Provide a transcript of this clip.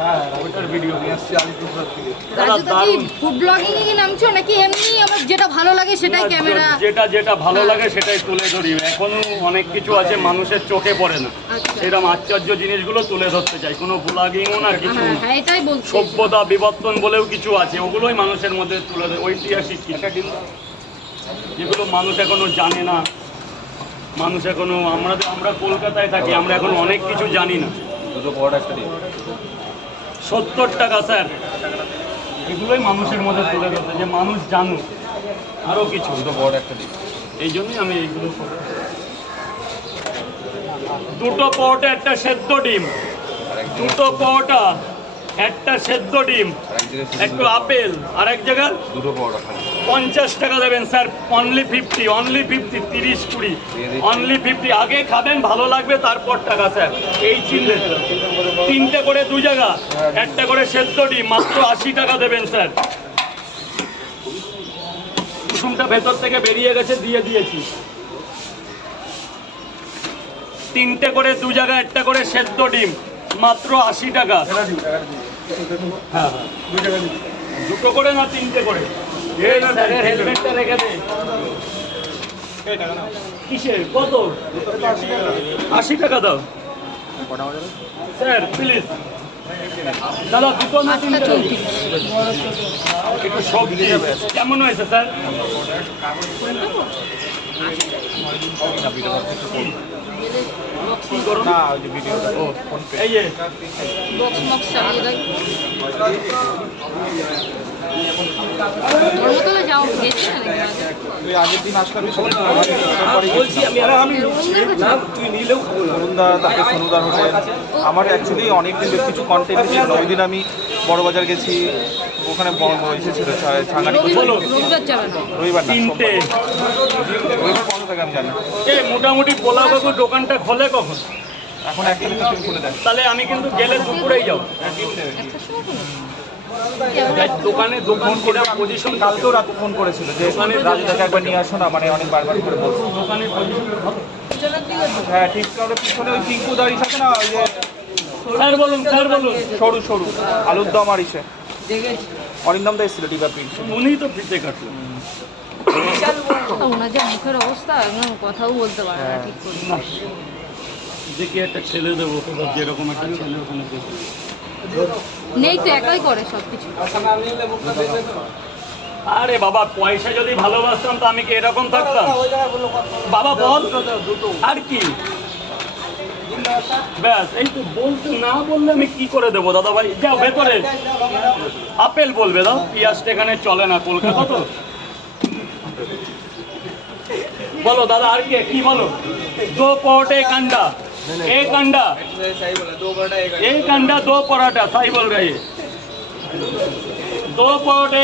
হ্যাঁ ওইটার ভিডিও নিয়ে আসছি আলিপুরদুয়ার থেকে। ফুড ব্লগিং এ নামছো নাকি এমনি আমার যেটা ভালো লাগে সেটাই ক্যামেরা? যেটা ভালো লাগে সেটাই তুলে ধরি। এখনো অনেক কিছু আছে মানুষের চোখে পড়ে না, এরকম আশ্চর্য জিনিসগুলো তুলে ধরতে চাই। কোনো ব্লগিংও না কিছু, এটাই বলছি। সভ্যতা বিবর্তন বলেও কিছু আছে, ওগুলোই মানুষের মধ্যে তুলে ধরে। ঐতিহাসিক কিছু যেগুলো মানুষ এখনো জানে না। মানুষ এখনো আমরা কলকাতায় থাকি, আমরা এখনো অনেক কিছু জানি না। 70 টাকা স্যার, এগুলোই মানুষের মধ্যে তুলে ধরতে, যে মানুষ জানুক আরও কিছু। এই জন্যই আমি এইগুলো করি। 2টো পরোটা, একটা সেদ্ধ ডিম, 2টো পরোটা, একটা সেদ্ধ ডিম, একটু আপেল, আর এক জায়গায় 50 টাকা দেবেন স্যার। Only 50, 30-20, only 50। আগে খাবেন, ভালো লাগবে, তারপর টাকা স্যার। এই চিনলে 3টে করে 2 জায়গা, একটা করে সেদ্ধ ডিম, মাত্র 80 টাকা দেবেন স্যার। কুসুমটা ভেতর থেকে বেরিয়ে গেছে, দিয়ে দিয়েছি। 3টে করে 2 জায়গা, একটা করে সেদ্ধ ডিম, মাত্র 80 টাকা। হ্যাঁ, 2টো করে না 3টে করে? হেলমেটটা রেখে দে। কিসের কত? 80 টাকা দাও স্যার প্লিজ। দাদা 2টো না 3টে? একটু সবজি কেমন হয়েছে স্যার? এই যে আগের দিন আসলাম তাকে সোনুদার হোটেল। আমার অ্যাকচুয়ালি অনেকদিন বেশ কিছু কন্টেন্ট ছিল। ওই দিন আমি বড়বাজার গেছি, ওখানে এসেছিল ছাঙ্গানি। রবিবার না, রবিবার বন্ধ থাকে আমি জানি। মোটামুটি পোলাবাবু দোকানটা খোলে কখন? এখন একটা খুলে দেয়। তাহলে আমি কিন্তু গেলে দুপুরেই যাবো দোকান করে পজিশন। কালকেও রাতে ফোন করেছিল যে রাজুদাকে একবার নিয়ে আসো না, মানে অনেক বারবার করে বলছো। দোকানের পজিশন হ্যাঁ ঠিক, কারণ পিছনে ওই পিঙ্কু দাঁড়ি থাকে না, ওই যে স্যার বলুন সরু সরু আলুর দম আর ইসে অরিন্দম দা এসেছিল ডিবা পিঙ্ক। উনিই তো ফিতে কাটলো। ওনার যে মুখের অবস্থা, একদম কথাও বলতে পারে না ঠিক করে। দেখি একটা ছেলে দেবো, যেরকম একটা ছেলে ওখানে নেই তো, একাই করে সবকিছু। আরে বাবা, পয়সা যদি ভালোবাসতাম তো আমি কি এরকম থাকতাম? বাবা বল আর কি, ব্যাস এই তো। বলতে না বললে আমি কি করে দেবো দাদা ভাই? যাও ভেতরে। আপেল বলবে দাও, পিঁয়াজটা এখানে চলে না, কলকাতা তো। বলো দাদা আর কি বলো? 2 परोठे एक अंडा, 2 पराठा, सही बोल रहे हैं। 2 परोठे।